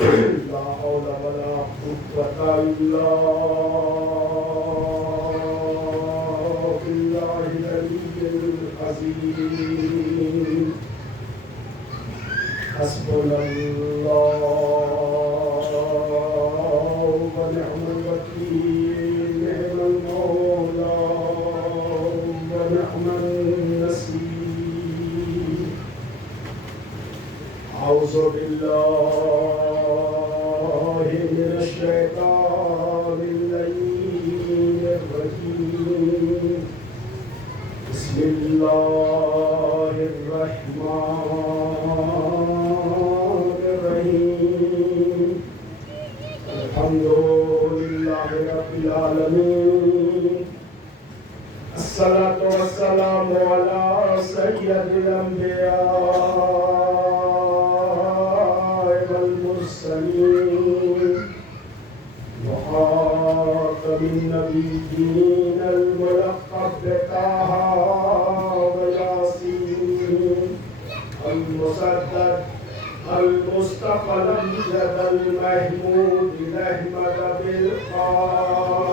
لا حول ولا قوة إلا بالله العلي العظيم حسبنا الله ونعم الوكيل نعم المولى ونعم النصير أعوذ بالله من الشيطان اللعين الرجيم بسم الله الرحمن الرحيم الحمد لله رب العالمين الصلاة والسلام على سيد الأنبياء والمرسلين وخاتم النبيين الملقب بطه وياسين المصدق المصطفى الأمجد المحمود الأحمد بالقاسم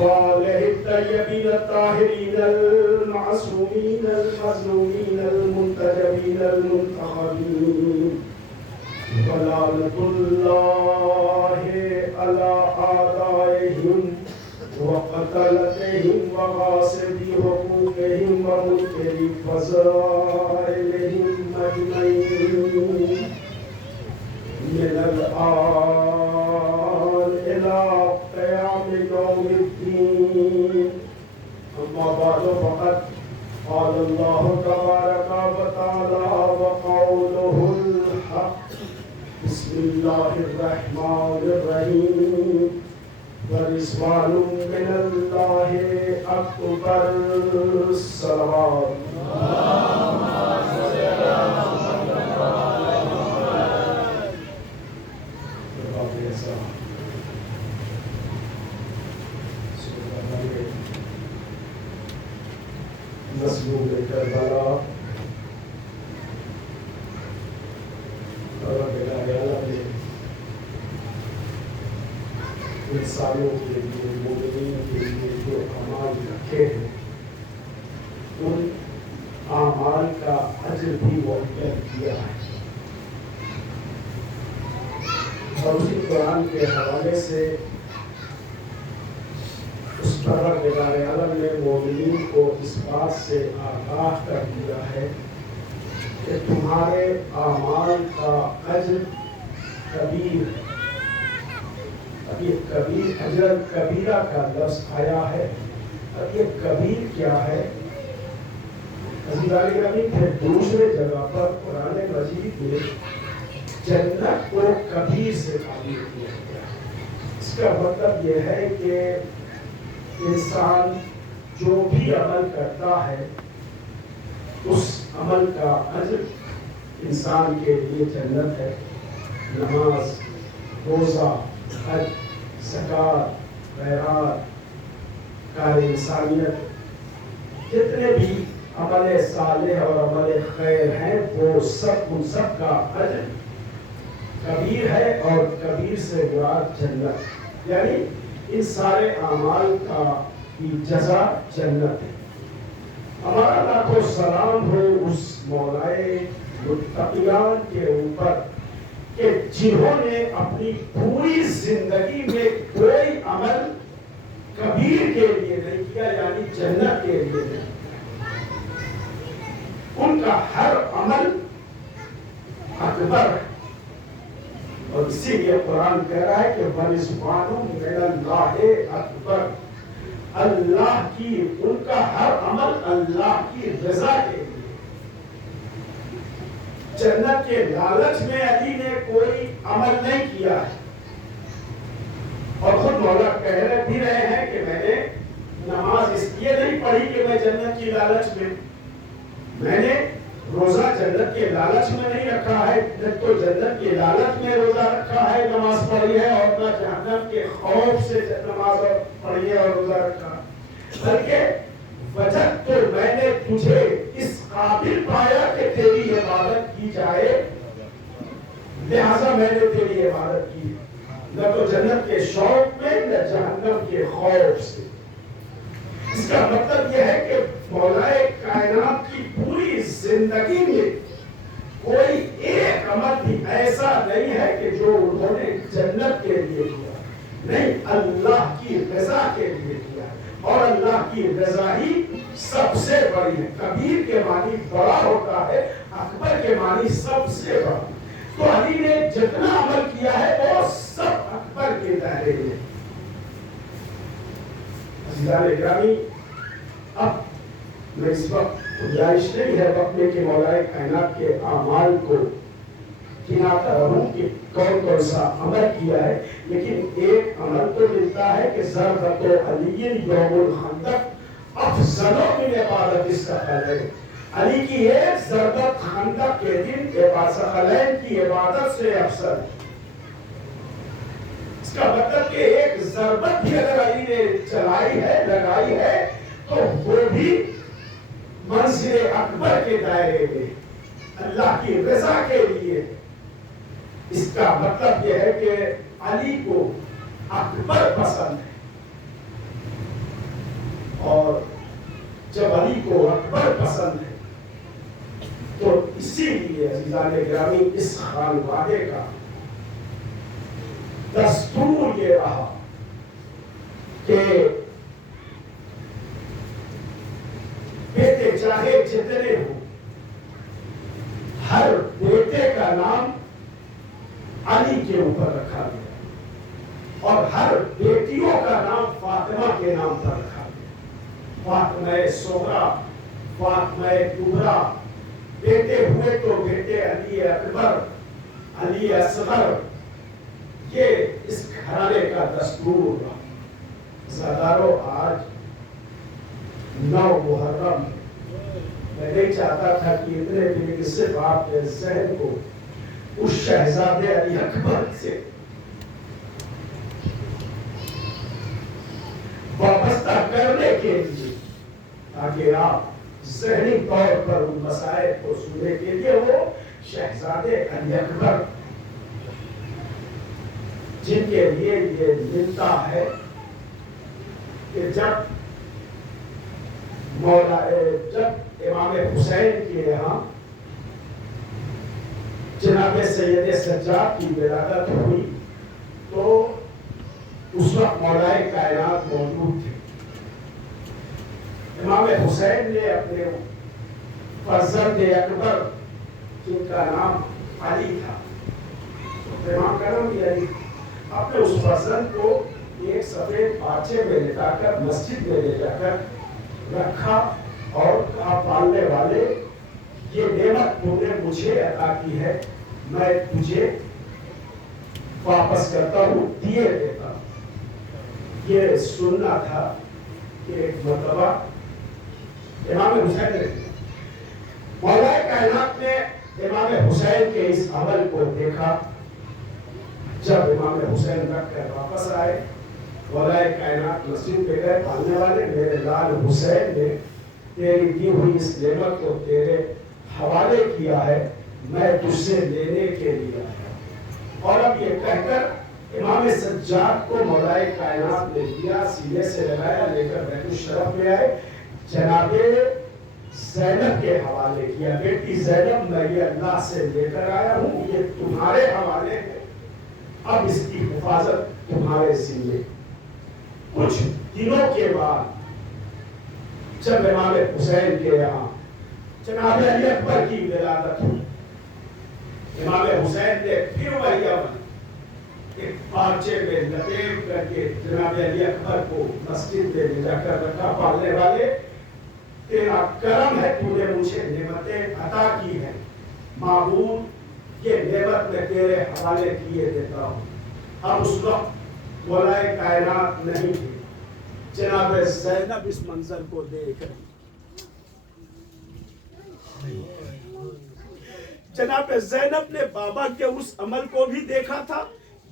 وآله الطيبين الطاهرين المعصومين المظلومين المنتجبين المنتخبين ولعنة الله على أعدائهم وقتلتهم وغاصبي حقوقهم ومنكري فضائلهم أجمعين من الآن إلى قيام يوم الدين أما بعد فقد قال الله تبارك وتعالى وقوله الحق بسم الله الرحمن الرحيم ورضوان من الله أكبر الصلوات مظلوم کربلا رب العالمین نے انسانوں کے لیے مومنین کے لیے جو اعمال رکھے ہیں ان اعمال کا اجر بھی معین کیا ہے اور اسی قرآن کے حوالے سے اس پروردگار عالم نے مومنین کو اس بات سے آگاہ کر دیا ہے کہ تمہارے اعمال کا اجر کبیر ہے۔ اب یہ کبیر اجر کبیرہ کا لفظ آیا ہے، اب یہ کبیر کیا ہے؟ عزیزان گرامی پھر دوسرے جگہ پر قرآن مجید میں جنت کو کبیر سے تعبیر کیا گیا ہے۔ اس کا مطلب یہ ہے کہ انسان جو بھی عمل کرتا ہے اس عمل کا اجر انسان کے لیے جنت ہے۔ نماز، روزہ، حج، زکوٰۃ، خیرات، کار انسانیت، جتنے بھی عمل صالح اور عمل خیر ہیں وہ سب ان سب کا اجر کبیر ہے، اور کبیر سے مراد جنت، یعنی ان سارے اعمال کا کی جزا جنت ہے۔ ہمارا لاکھوں سلام ہو اس مولائے متقیان کے اوپر کہ جنہوں نے اپنی پوری زندگی میں کوئی عمل کبیر کے لیے نہیں کیا، یعنی جنت کے لیے نہیں، ان کا ہر عمل اکبر ہے۔ اور اسی لیے قرآن کہہ رہا ہے کہ وَرِضْوَانٌ مِّنَ اللَّهِ اکبر، اللہ کی ان کا ہر عمل اللہ کی رضا کے لیے۔ جنت کے لالچ میں علی نے کوئی عمل نہیں کیا ہے، اور خود مولا کہہ بھی رہے ہیں کہ میں نے نماز اس لیے نہیں پڑھی کہ میں جنت کی لالچ میں نے روزہ جنت کے لالچ میں نہیں رکھا ہے، نہ تو جنت کے لالچ میں روزہ رکھا ہے، نماز پڑھی ہے، اور نہ جہنم کے خوف سے نماز پڑھی ہے اور روزہ رکھا، بلکہ وجہ تو میں نے تجھے اس قابل پایا کہ تیری عبادت کی جائے، لہذا میں نے تیری عبادت کی، نہ تو جنت کے شوق میں نہ جہنم کے خوف سے۔ اس کا مطلب یہ ہے کہ مولا کائنات کی پوری زندگی میں کوئی ایک عمل بھی ایسا نہیں ہے کہ جو انہوں نے جنت کے لیے کیا، نہیں، اللہ کی رضا کے لیے کیا، اور اللہ کی رضا ہی سب سے بڑی ہے۔ کبیر کے معنی بڑا ہوتا ہے، اکبر کے معنی سب سے بڑا۔ تو علی نے جتنا عمل کیا ہے وہ سب اکبر کے دائرے میں۔ عزیزان گرامی، اب میں اس وقت گنجائش نہیں ہے وقت میں کہ مولا کائنات کے اعمال کو گناتا رہوں کہ کون کون سا عمل کیا ہے، لیکن ایک عمل تو ملتا ہے کہ ضربت علی یوم الخندق افضل من عبادت الثقلین ہے۔ علی کی ایک ضربت خندق کے دن ثقلین کی عبادت سے افضل ہے۔ اس کا مطلب کہ ایک ضربت بھی اگر علی نے چلائی ہے، لگائی ہے، تو وہ بھی منزل اکبر کے دائرے میں اللہ کی رضا کے لیے۔ اس کا مطلب یہ ہے کہ علی کو اکبر پسند ہے، اور جب علی کو اکبر پسند ہے تو اسی لیے عزیزان گرامی اس خانوادے کا دستور یہ رہا کہ بیٹے چاہے جتنے ہوں، ہر بیٹے کا نام علی کے اوپر رکھا گیا، اور ہر بیٹیوں کا نام فاطمہ کے نام پر رکھا گیا۔ فاطمہ صغریٰ، فاطمہ کبریٰ، بیٹے ہوئے تو بیٹے علی اکبر، علی اصغر، یہ اس گھرانے کا دستور رہا۔ زادارو، آج 9 محرم، میں نہیں چاہتا تھا کہ اتنے دن صرف آپ کے ذہن کو اس شہزادے علی اکبر سے وابستہ کرنے کے لیے، تاکہ آپ ذہنی طور پر ان مسائل کو سننے کے لیے وہ شہزادے علی اکبر جن کے لیے یہ ملتا ہے کہ جب امام حسین کے یہاں جناب سید سجاد کی ولادت ہوئی تو اس وقت مولا کائنات موجود تھے۔ امام حسین نے اپنے فرزند اکبر جن کا نام علی تھا، امام کا نام بھی علی، اپنے اس فرزند کو ایک سفید پارچے میں لٹا کر مسجد میں لے جا کر رکھا اور کہا، پالنے والے، یہ نعمت تم نے مجھے عطا کی ہے، میں تجھے واپس کرتا ہوں، دیے دیتا ہوں۔ یہ سننا تھا کہ ایک مرتبہ امام حسین نے، مولا کائنات نے امام حسین کے اس عمل کو دیکھا۔ جب امام حسین رکھ کر واپس آئے، مولا کائنات مسجد پہ گئے، پالنے والے، میرے لال حسین نے تیری دی ہوئی اس نعمت کو تیرے حوالے کیا ہے، میں تجھ سے لینے کے لیے آیا۔ اور اب یہ کہہ کر امام سجاد کو مولا کائنات نے دیا، سینے سے لگایا، لے کر بیت الشرف میں آئے، جناب زینب کے حوالے کیا، بیٹی زینب، میں یہ اللہ سے لے کر آیا ہوں، یہ تمہارے حوالے ہے، اب اس کی حفاظت تمہارے ذمے۔ کچھ دنوں کے بعد جب امام حسین کے یہاں جناب علی اکبر کی ولادت ہوئی، امام حسین نے پھر وہی عمل ایک پارچے میں لپیٹ کر کے جناب علی اکبر کو مسجد میں لے جا کر رکھا، پالنے والے، تیرا کرم ہے، تو نے مجھے نعمتیں عطا کی ہے، معبود یہ نعمت میں تیرے حوالے کیے دیتا ہوں۔ اب اس وقت مولا کائنات نہیں تھے، جناب زینب اس منظر کو دیکھ رہی، جناب زینب نے بابا کے اس عمل کو بھی دیکھا تھا۔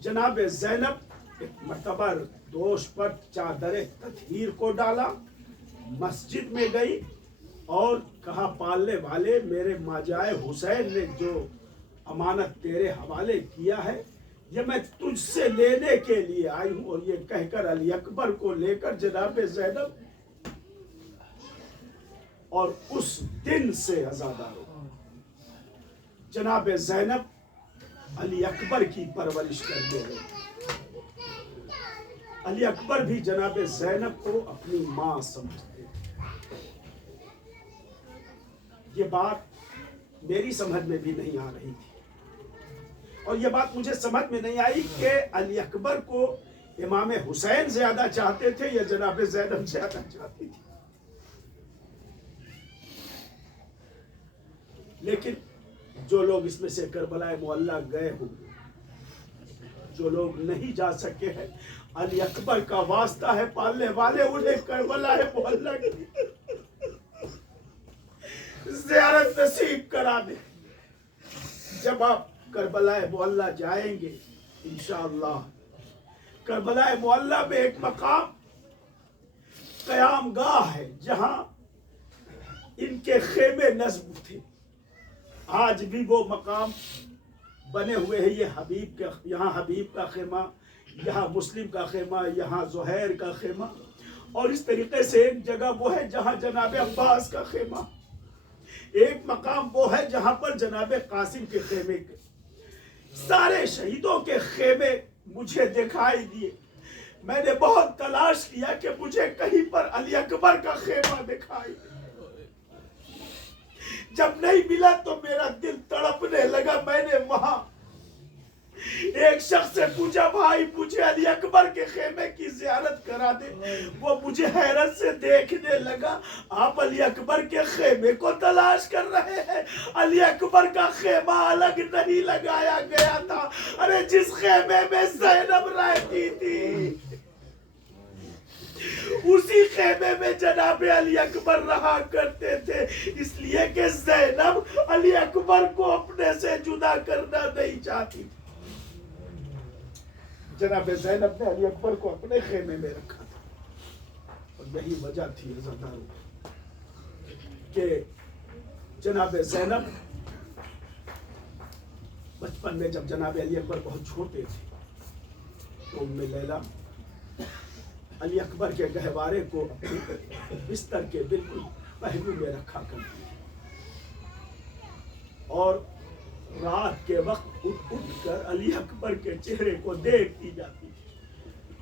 جناب زینب ایک مرتبہ دوش پر چادر تطہیر کو ڈالا، مسجد میں گئی اور کہا پالنے والے میرے ماجائے حسین نے جو امانت تیرے حوالے کیا ہے یہ میں تجھ سے لینے کے لیے آئی ہوں. اور یہ کہہ کر علی اکبر کو لے کر جناب زینب اور اس دن سے آزادار ہو. جناب زینب علی اکبر کی پرورش کرنے لگے. علی اکبر بھی جناب زینب کو اپنی ماں سمجھتے. یہ بات میری سمجھ میں بھی نہیں آ رہی تھی اور یہ بات مجھے سمجھ میں نہیں آئی کہ علی اکبر کو امام حسین زیادہ چاہتے تھے یا جناب زینب زیادہ چاہتی تھی. لیکن جو لوگ اس میں سے کربلا معلیٰ گئے ہوں، جو لوگ نہیں جا سکے ہیں، علی اکبر کا واسطہ ہے پالنے والے انہیں کربلا معلیٰ کی زیارت نصیب کرا دے. جب آپ کربلا معلیٰ جائیں گے انشاءاللہ، کربلا معلیٰ میں ایک مقام قیام گاہ ہے جہاں ان کے خیمے نصب تھے. آج بھی وہ مقام بنے ہوئے ہیں. یہاں حبیب کا خیمہ، یہاں مسلم کا خیمہ، یہاں زہیر کا خیمہ، اور اس طریقے سے ایک جگہ وہ ہے جہاں جناب عباس کا خیمہ. ایک مقام وہ ہے جہاں پر جناب قاسم کے خیمے کے سارے شہیدوں کے خیمے مجھے دکھائی دیے. میں نے بہت تلاش کیا کہ مجھے کہیں پر علی اکبر کا خیمہ دکھائی. جب نہیں ملا تو میرا دل تڑپنے لگا. میں نے وہاں ایک شخص سے پوچھا بھائی مجھے علی اکبر کے خیمے کی زیارت کرا دے. وہ مجھے حیرت سے دیکھنے لگا. آپ علی اکبر کے خیمے کو تلاش کر رہے ہیں؟ علی اکبر کا خیمہ الگ نہیں لگایا گیا تھا. ارے جس خیمے میں زینب رہتی تھی اسی خیمے میں جناب علی اکبر رہا کرتے تھے، اس لیے کہ زینب علی اکبر کو اپنے سے جدا کرنا نہیں چاہتی. جناب زینب نے علی اکبر کو اپنے خیمے میں رکھا تھا. اور یہی وجہ تھی عزیزانو کہ جناب زینب بچپن میں جب جناب علی اکبر بہت چھوٹے تھے تو ام لیلہ علی اکبر کے گہوارے کو اپنے بستر کے بالکل پہلو میں رکھا کرتی اور رات کے وقت اٹھ کر علی اکبر کے چہرے کو دیکھتی جاتی.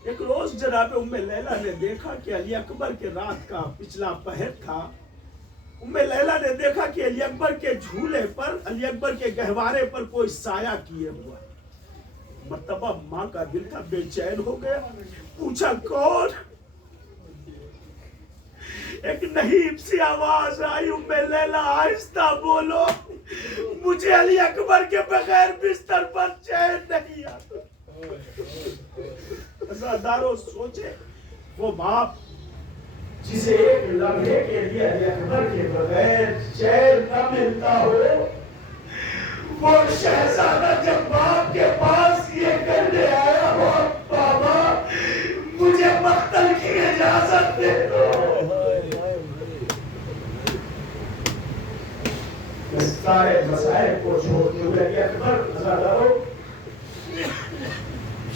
ایک روز جناب ام لیلہ نے دیکھا کہ علی اکبر کے رات کا پچھلا پہر تھا. ام لیلہ نے دیکھا کہ علی اکبر کے جھولے پر، علی اکبر کے گہوارے پر کوئی سایہ کیے ہوا. مرتبہ ماں کا دل تھا بے چین ہو گیا. پوچھا کون؟ ایک نہیب سی آواز آئی. ام لیلہ آہستہ بولو، مجھے علی اکبر کے بغیر بستر پر چین نہیں آتا. عزاداروں سوچے وہ باپ جسے ایک لمحے کے لیے علی اکبر کے بغیر چین نہ ملتا ہو، وہ شہزادہ جب باپ کے پاس یہ کرنے آیا ہو بابا مجھے مقتل کی اجازت دے دو. سارے مسائل کو چھوڑتے ہوئے علی اکبر عزاداروں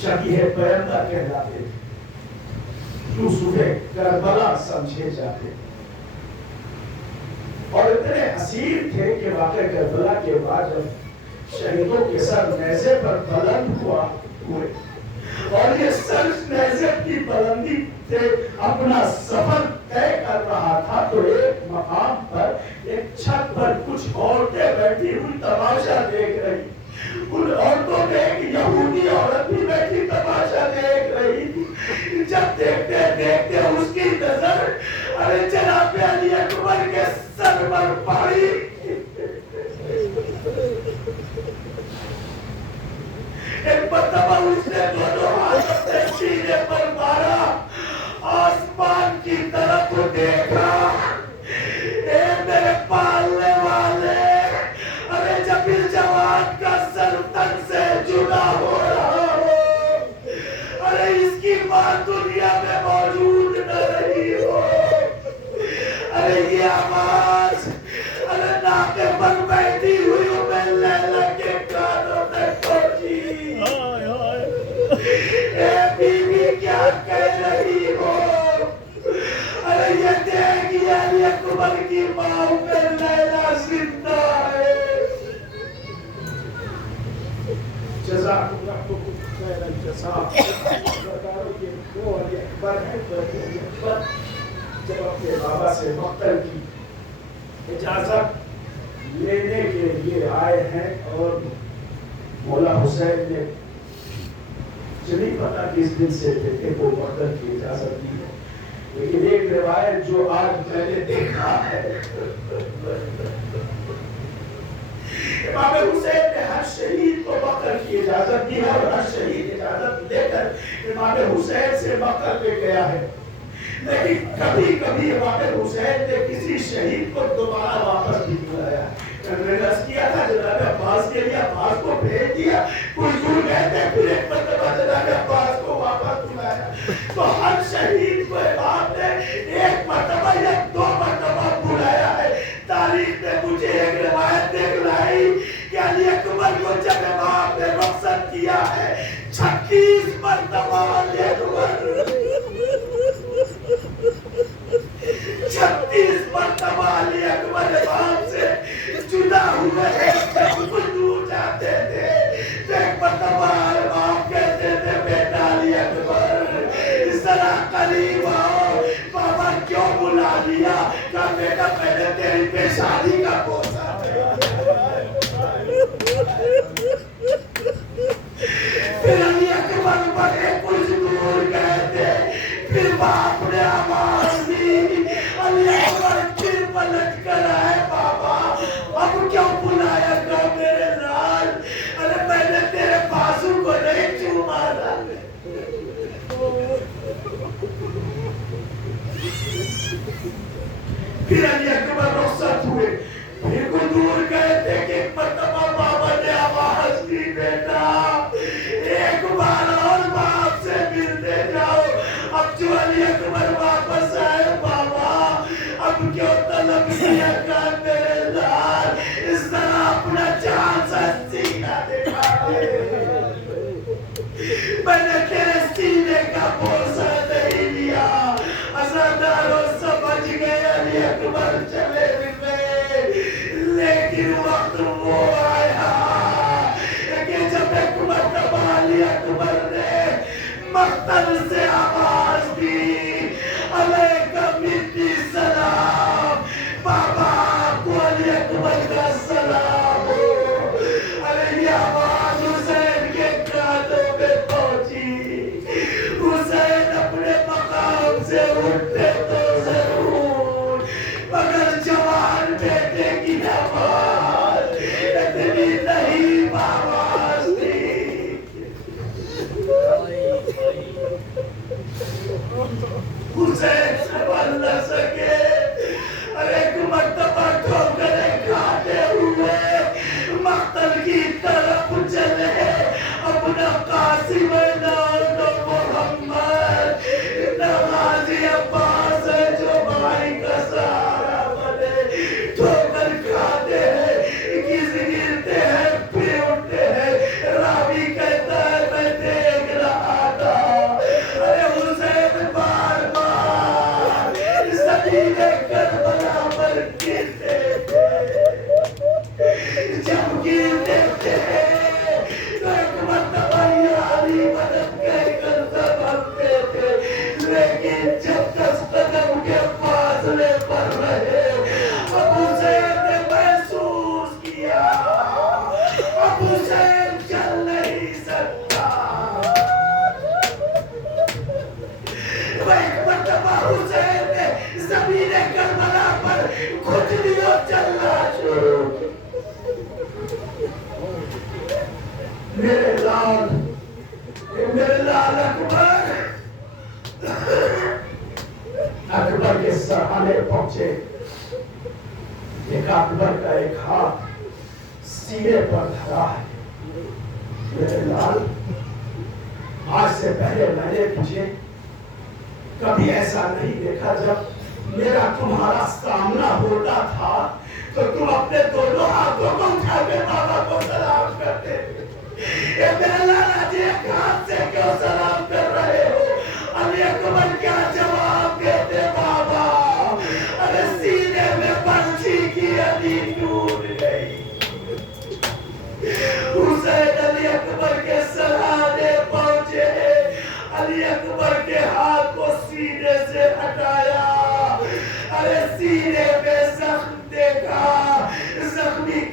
شبیہ پیغمبر کہلاتے تھے، یوسف کربلا سمجھے جاتے اور اتنے اسیر تھے کہ واقع کربلا کے بعد جب شہیدوں کے سر نیزے پر بلند ہوئے اور یہ سر نیزے کی بلندی سے اپنا سفر طے کر رہا تھا تو ایک مقام پر ایک چھت پر کچھ عورتیں بیٹھی ہوئی تماشا دیکھ رہی. ان عورتوں میں ایک یہودی عورت بھی بیٹھی تماشا دیکھ رہی تھی. جب دیکھتے دیکھتے اس کی نظر ارے جناب علی اکبر کے سر پر پڑی. ایک مرتبہ اس نے دونوں ہاتھوں سے سینے پر مارا، آسمان کی طرف دیکھا. اے میرے پالنے والے، ارے جب اس جوان کا سر تن سے جدا ہو رہا ہو، ارے اس کی ماں دنیا میں موجود نہ رہی ہو، ارے یہ آواز جزاکم خیر الجزاء. سرکاروں کے دو علی اکبر ہیں. علی اکبر جب اپنے بابا سے مقتل کی اجازت لینے کے لیے آئے ہیں اور مولا حسین نے مجھے نہیں پتا کس دن سے بیٹے کو مقتل کی اجازت دی ہے، لیکن ایک روایت جو آج میں نے دیکھا ہے، امام حسین نے ہر شہید کو مقتل کی اجازت دی ہے اور ہر شہید اجازت لے کر امام حسین سے مقتل پہ گیا ہے. لیکن کبھی کبھی امام حسین نے کسی شہید کو دوبارہ واپس بھی بلایا. میں نے عرض کیا تھا جناب عباس کے لیے عباس کو بھیج دیا، کچھ دور گئے تھے، پھر ایک مرتبہ جناب عباس کو واپس بلایا. تو ہر شہید کو امام نے ایک مرتبہ یا دو مرتبہ بلایا ہے. تاریخ نے مجھے ایک روایت دکھلائی کہ علی اکبر کو جب امام نے رخصت کیا ہے 36 مرتبہ علی اکبر 36 مرتبہ علی اکبر امام سے جدا ہوئے ہیں. دور جاتے تھے تو ایک مرتبہ امام کہتے تھے بیٹا علی اکبر ذرا قریب آؤ. بابا کیوں بلا لیا؟ کہا بیٹا میں نے تیری پیشانی کا بوسہ پھر علی اکبر بڑے کچھ دور گئے تھے. پھر باپ نے آواز دی، علی اکبر پھر پلٹ کر آئے. بابا اب کیوں بلایا گا میرے لال؟ ارے میں نے تیرے بازو کو نہیں چوما تھا. پھر علی اکبر رخصت ہوئے. پھر وہ دور گئے تھے کہ ایک مرتبہ بابا نے آواز دی بیٹا ایک بار اور باپ سے ملتے جاؤ. اب جو علی اکبر واپس آئے بابا اب کیوں طلب کیا کر میرے لال؟ اس طرح اپنا جان سا سینہ دکھا دے. میں نے تیرے سینے کا بوسہ نہیں لیا. عزاداروں سمجھ گئے علی اکبر چلے ہوئے، لیکن وقت وہ آیا کہ جب ایک مرتبہ علی اکبر نے مقتل سے آواز دی علیکہ منی سلام. بابا کو علی اکبر کا سلام ہو. ارے یہ آواز حسین کے کانوں میں پہنچی. حسین اپنے مقام سے اٹھتے تو ضرور، مگر جوان بیٹے کی آواز اتنی نہیں آواز تھی. حسین سنبھل نہ سکے. ارے ایک مرتبہ ٹھوکریں کھاتے ہوئے مقتل کی طرف چلے. اپنا قاسم نام محمد نہ غازی عباس ہے جو بھائی کا سہارا بنے. ٹھوکر کھاتے ہیں، گرتے ہیں پھر اٹھتے ہیں. راوی کہتا ہے میں دیکھ رہا تھا ارے حسین بار بار زمین کربلا پر گرتے تھے. جب گرتے تھے تو ایک مرتبہ علی مدد کہہ کر سنبھلتے تھے، لیکن جب 10 قدم کے فاصلے پر رہے اب حسین نے محسوس کیا اب حسین چل نہیں سکتا. ایک مرتبہ حسین نے زمین کربلا پر خود لیا چلنا شروع. میرے لال اکبر اکبر کے سرحانے پہنچے. ایک اکبر کا ایک ہاتھ سینے پر دھرا ہے. میرے لال آج سے پہلے میں نے تجھے کبھی ایسا نہیں دیکھا. جب میرا تمہارا سامنا ہوتا تھا تو تم اپنے دونوں ہاتھوں کو اٹھا کے بابا کو سلام کرتے تھے. میرے لالا جی ایک ہاتھ سے کیوں سلام کر رہے ہو؟ علی اکبر کیا جواب دیتے بابا؟ ارے سینے میں پنچھی کی علی ٹوٹ گئی. حسین علی اکبر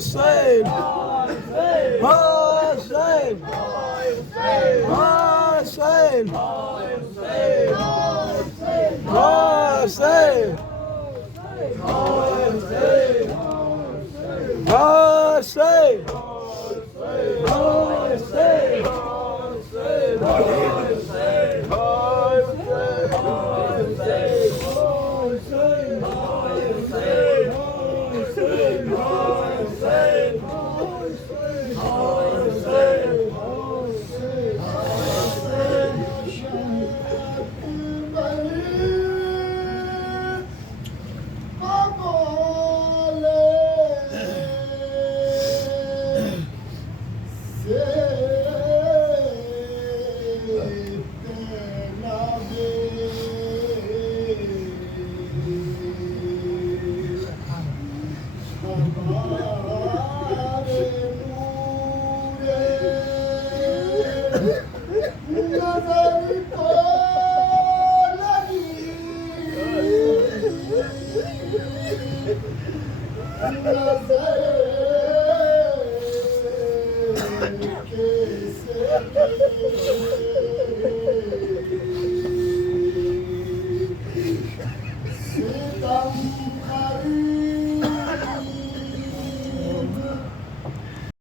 Hussein! Hussein! Hussein! Hussein! Hussein! Namaste.